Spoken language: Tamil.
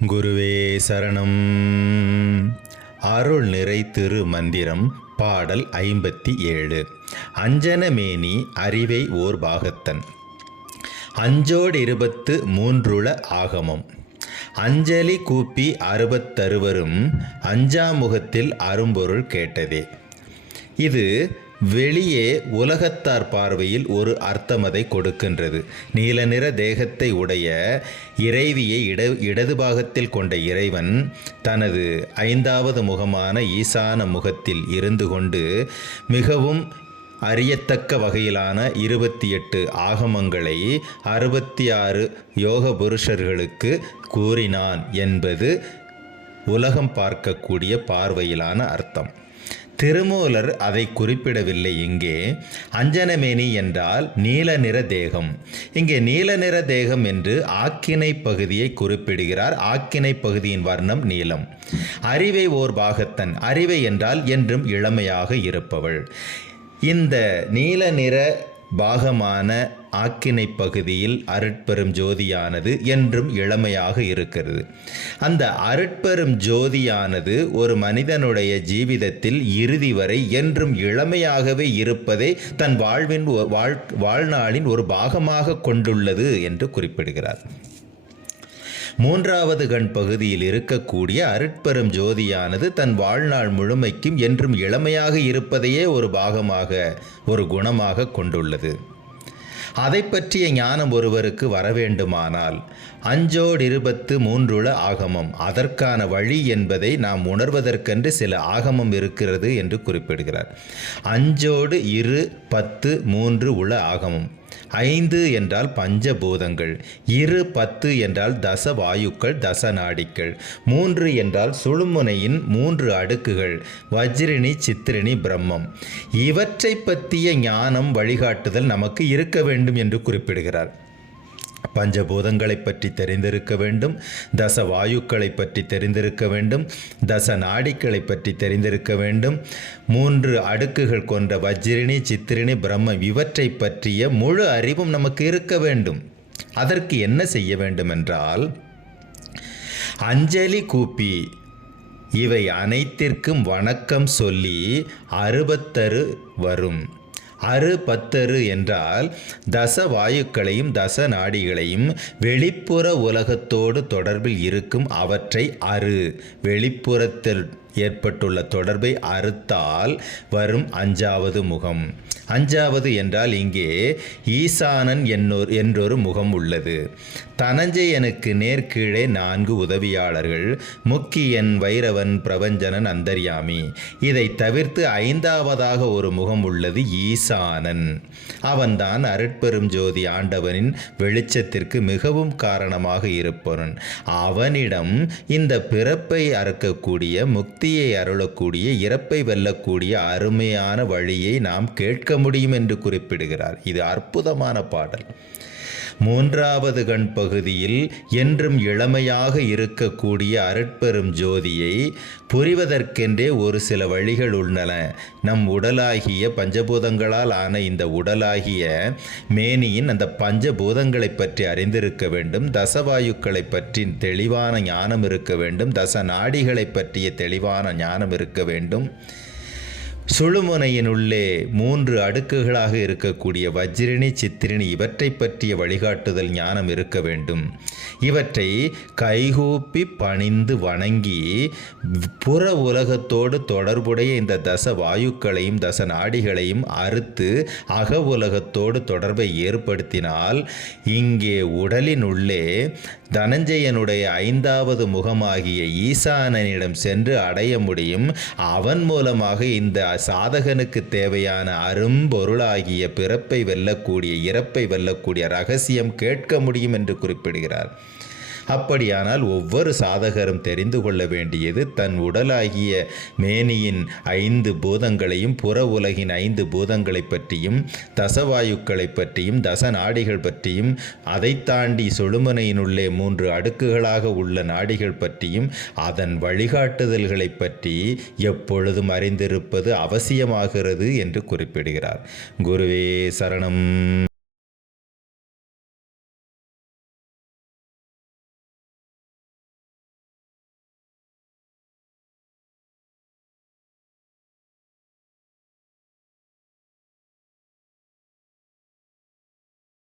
குருவே சரணம். அருள் நிறை திரு மந்திரம் பாடல் ஐம்பத்தி ஏழு. அஞ்சனமேனி அறிவை ஓர் பாகத்தன். அஞ்சோடு இருபத்து மூன்றுள ஆகமம். அஞ்சலி கூப்பி அறுபத்தருவரும் அஞ்சாமுகத்தில் அரும்பொருள் கேட்டதே. இது வெளியே உலகத்தார் பார்வையில் ஒரு அர்த்தமதை கொடுக்கின்றது. நீல நிற தேகத்தை உடைய இறைவியை இட இடது பாகத்தில் கொண்ட இறைவன் தனது ஐந்தாவது முகமான ஈசான முகத்தில் இருந்து கொண்டு மிகவும் அறியத்தக்க வகையிலான இருபத்தி எட்டு ஆகமங்களை அறுபத்தி ஆறு யோக புருஷர்களுக்கு கூறினான் என்பது உலகம் பார்க்கக்கூடிய பார்வையிலான அர்த்தம். திருமூலர் அதை குறிப்பிடவில்லை. இங்கே அஞ்சனமேனி என்றால் நீல நிற தேகம். இங்கே நீல நிற தேகம் என்று ஆக்கினை பகுதியை குறிப்பிடுகிறார். ஆக்கினை பகுதியின் வர்ணம் நீலம். அறிவை ஓர் பாகத்தன். அறிவை என்றால் என்றும் இளமையாக இருப்பவள். இந்த நீல நிற பாகமான ஆக்கினை பகுதியில் அருட்பெரும் ஜோதியானது என்றும் இளமையாக இருக்கிறது. அந்த அருட்பெரும் ஜோதியானது ஒரு மனிதனுடைய ஜீவிதத்தில் இறுதி வரை என்றும் இளமையாகவே இருப்பதை தன் வாழ்வின் வாழ் வாழ்நாளின் ஒரு பாகமாக கொண்டுள்ளது என்று குறிப்பிடுகிறார். மூன்றாவது கண் பகுதியில் இருக்கக்கூடிய அருட்பெரும் ஜோதியானது தன் வாழ்நாள் முழுமைக்கும் என்றும் இளமையாக இருப்பதையே ஒரு பாகமாக ஒரு குணமாக கொண்டுள்ளது. அதை பற்றிய ஞானம் ஒருவருக்கு வரவேண்டுமானால் அஞ்சோடு இருபத்து மூன்றுள ஆகமம் அதற்கான வழி என்பதை நாம் உணர்வதற்கென்று சில ஆகமம் இருக்கிறது என்று குறிப்பிடுகிறார். அஞ்சோடு இரு பத்து மூன்று உள ஆகமம். ஐந்து என்றால் பஞ்சபூதங்கள் இரு பத்து என்றால் தச வாயுக்கள் தச நாடிக்கள் மூன்று என்றால் சுழுமுனையின் மூன்று அடுக்குகள் வஜ்ரினி சித்திரினி பிரம்மம். இவற்றை பற்றிய ஞானம் வழிகாட்டுதல் நமக்கு இருக்க வேண்டும் என்று குறிப்பிடுகிறார். பஞ்சபூதங்களை பற்றி தெரிந்திருக்க வேண்டும் தச வாயுக்களை பற்றி தெரிந்திருக்க வேண்டும் தச நாடிகளை பற்றி தெரிந்திருக்க வேண்டும். மூன்று அடுக்குகள் கொண்ட வஜ்ரிணி சித்திரிணி பிரம்மம் இவற்றை பற்றிய முழு அறிவும் நமக்கு இருக்க வேண்டும். அதற்கு என்ன செய்ய வேண்டும் என்றால் அஞ்சலி கூப்பி இவை அனைத்திற்கும் வணக்கம் சொல்லி அறுபத்தரு வரும். அறு பத்தரு என்றால் தச வாயுக்களையும் தச நாடிகளையும் வெளிப்புற உலகத்தோடு தொடர்பில் இருக்கும் அவற்றை அறு. வெளிப்புறத்தில் ஏற்பட்டுள்ள தொடர்பை அறுத்தால் வரும் அஞ்சாவது முகம். அஞ்சாவது என்றால் இங்கே ஈசானன் என்னொரு என்றொரு முகம் உள்ளது. தனஞ்சயனுக்கு நேர்கீழே நான்கு உதவியாளர்கள் முக்கியன் வைரவன் பிரபஞ்சனன் அந்தர்யாமி. இதை தவிர்த்து ஐந்தாவதாக ஒரு முகம் உள்ளது ஈசானன். அவன்தான் அருட்பெரும் ஜோதி ஆண்டவனின் வெளிச்சத்திற்கு மிகவும் காரணமாக இருப்பவன். அவனிடம் இந்த பிறப்பை அறுக்கக்கூடிய முக்தி முக்தியை அருளக்கூடிய இறப்பை வெல்லக்கூடிய அருமையான வழியை நாம் கேட்க முடியும் என்று குறிப்பிடுகிறார். இது அற்புதமான பாடல். மூன்றாவது கண் பகுதியில் என்றும் இளமையாக இருக்கக்கூடிய அருட்பெரும் ஜோதியை புரிவதற்கென்றே ஒரு சில வழிகள் உள்ளன. நம் உடலாகிய பஞ்சபூதங்களால் ஆன இந்த உடலாகிய மேனியின் அந்த பஞ்சபூதங்களை பற்றி அறிந்திருக்க வேண்டும். தசவாயுக்களை பற்றி தெளிவான ஞானம் இருக்க வேண்டும். தச நாடிகளை பற்றிய தெளிவான ஞானம் இருக்க வேண்டும். சுழுமுனையினுள்ளே மூன்று அடுக்குகளாக இருக்கக்கூடிய வஜ்ரினி சித்திரினி இவற்றை பற்றிய வழிகாட்டுதல் ஞானம் இருக்க வேண்டும். இவற்றை கைகூப்பி பணிந்து வணங்கி புற உலகத்தோடு தொடர்புடைய இந்த தச வாயுக்களையும் தச நாடிகளையும் அறுத்து அக உலகத்தோடு தொடர்பை ஏற்படுத்தினால் இங்கே உடலினுள்ளே தனஞ்சயனுடைய ஐந்தாவது முகமாகிய ஈசானனிடம் சென்று அடைய முடியும். அவன் மூலமாக இந்த சாதகனுக்கு தேவையான அரும்பொருளாகிய பிறப்பை வெல்லக்கூடிய இறப்பை வெல்லக்கூடிய ரகசியம் கேட்க முடியும் என்று குறிப்பிடுகிறார். அப்படியானால் ஒவ்வொரு சாதகரும் தெரிந்து கொள்ள வேண்டியது தன் உடலாகிய மேனியின் ஐந்து பூதங்களையும் புற உலகின் ஐந்து பூதங்களை பற்றியும் தசவாயுக்களை பற்றியும் தச நாடிகள் பற்றியும் அதை தாண்டி சொழுமனையினுள்ளே மூன்று அடுக்குகளாக உள்ள நாடிகள் பற்றியும் அதன் வழிகாட்டுதல்களை பற்றி எப்பொழுதும் அறிந்திருப்பது அவசியமாகிறது என்று குறிப்பிடுகிறார். குருவே சரணம்.